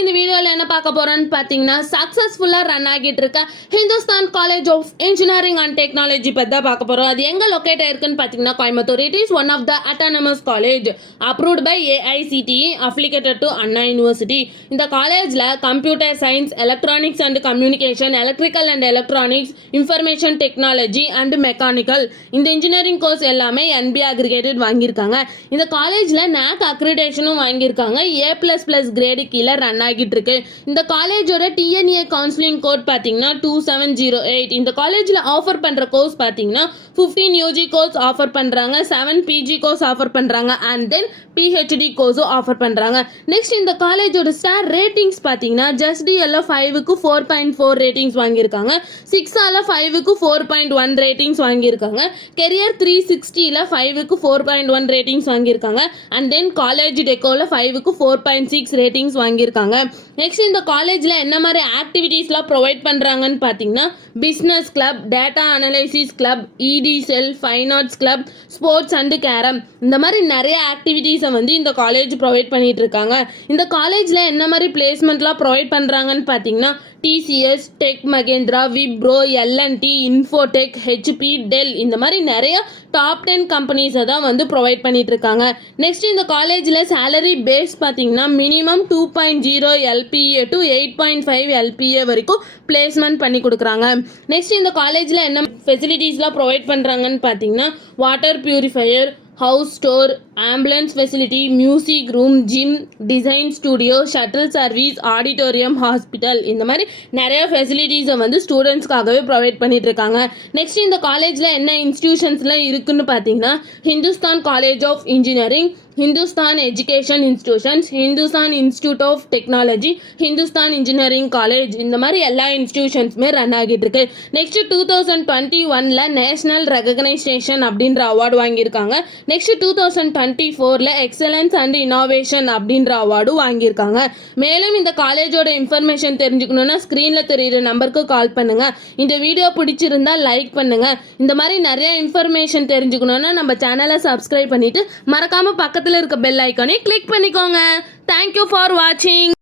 இந்த வீடியோவில் என்ன பார்க்க போறோம்னு பார்த்தீங்கன்னா சக்ஸஸ்ஃபுல்லாக ரன் ஆகிட்டு இருக்க Hindustan college of engineering and technology பற்றி தான் பார்க்க போகிறோம். அது எங்கே லொக்கேட் ஆயிருக்குன்னு பார்த்தீங்கன்னா Coimbatore. It is one of the autonomous college approved by AICTE affiliated to Anna university. இந்த காலேஜில் computer science, electronics and communication, electrical and electronics, information technology and mechanical இந்த இன்ஜினியரிங் கோர்ஸ் எல்லாமே NB அக்ரிகேட்டட் வாங்கியிருக்காங்க. இந்த காலேஜில் NAC அக்ரிடேஷனும் வாங்கியிருக்காங்க. A++ கிரேடு கீழே run ஆகிட்டு இருக்கு. இந்த காலேஜோட TNA கவுன்சிலிங் கோட் பார்த்தீங்கன்னா 2708. இந்த காலேஜில் ஆஃபர் பண்ணுற கோர்ஸ் பார்த்தீங்கன்னா 15 UG கோர்ஸ் ஆஃபர் பண்ணுறாங்க, 7 PG கோர்ஸ் ஆஃபர் பண்ணுறாங்க அண்ட் தென் PhD கோர்ஸும் ஆஃபர் பண்ணுறாங்க. நெக்ஸ்ட் இந்த காலேஜோட ஸ்டார் ரேட்டிங்ஸ் பார்த்தீங்கன்னா JustDL 5க்கு 4.4 ரேட்டிங்ஸ் வாங்கியிருக்காங்க, 6ஆல் 5க்கு 4.1 ரேட்டிங்ஸ் வாங்கியிருக்காங்க, கெரியர் 360ல் 5க்கு 4.1 ரேட்டிங்ஸ் வாங்கியிருக்காங்க அண்ட் தென் காலேஜ் டெக்கோவில் 5க்கு 4.6 ரேட்டிங்ஸ் வாங்கியிருக்காங்க. நெக்ஸ்ட் இந்த காலேஜில் என்ன மாதிரி ஆக்டிவிட்டீஸ்லாம் ப்ரொவைட் பண்ணுறாங்கன்னு பார்த்தீங்கன்னா business club, data analysis club, ED sell, fine arts club, sports and carrom இந்த மாதிரி நிறைய ஆக்டிவிட்டீஸை வந்து இந்த காலேஜ் ப்ரொவைட் பண்ணிட்டு இருக்காங்க. இந்த காலேஜில் என்ன மாதிரி பிளேஸ்மெண்ட்லாம் ப்ரொவைட் பண்ணுறாங்கன்னு பார்த்தீங்கன்னா TCS, Tech Mahindra, Wipro, L&T, Infotech, HP, Dell இந்த மாதிரி நிறைய டாப் 10 கம்பெனிஸை தான் வந்து ப்ரொவைட் பண்ணிட்டு இருக்காங்க. நெக்ஸ்ட் இந்த காலேஜில் சேலரி பேஸ் பார்த்தீங்கன்னா மினிமம் 2.0 LPA டு 8.5 LPA வரைக்கும் பிளேஸ்மெண்ட் பண்ணி கொடுக்குறாங்க. நெக்ஸ்ட் இந்த காலேஜில் என்ன ஃபெசிலிட்டிஸ்லாம் ப்ரொவைட் பண்ணுறாங்கன்னு பார்த்தீங்கன்னா water purifier, house store, ambulance facility, music room, gym, design studio, shuttle service, auditorium, hospital இந்த மாதிரி நிறைய ஃபெசிலிட்டிஸை வந்து ஸ்டூடெண்ட்ஸ்க்காகவே ப்ரொவைட் பண்ணிட்டு இருக்காங்க. நெக்ஸ்ட் இந்த காலேஜில் என்ன இன்ஸ்டிடியூஷன்ஸ்லாம் இருக்குன்னு பார்த்தீங்கன்னா Hindustan college of engineering, Hindustan education institutions, Hindustan institute of technology, Hindustan engineering college இந்த மாதிரி எல்லா இன்ஸ்டிடியூஷன்ஸுமே ரன் ஆகிட்டு இருக்கு. நெக்ஸ்ட் 2021 நேஷனல் ரெகக்னைசேஷன் அப்படின்ற அவார்டு வாங்கியிருக்காங்க. நெக்ஸ்ட் 2024 எக்ஸலன்ஸ் அண்ட் இனோவேஷன் அப்படின்ற அவார்டும் வாங்கியிருக்காங்க. மேலும் இந்த காலேஜோட இன்ஃபர்மேஷன் தெரிஞ்சுக்கணுன்னா ஸ்க்ரீனில் தெரியுற நம்பருக்கு கால் பண்ணுங்க. இந்த வீடியோ பிடிச்சிருந்தா லைக் பண்ணுங்க. இந்த மாதிரி நிறைய இன்ஃபர்மேஷன் தெரிஞ்சுக்கணுன்னா நம்ம சேனலை சப்ஸ்கிரைப் பண்ணிட்டு மறக்காம பக்கத்தில் இருக்க பெல் ஐக்கானை கிளிக் பண்ணிக்கோங்க. தேங்க்யூ ஃபார் வாட்சிங்.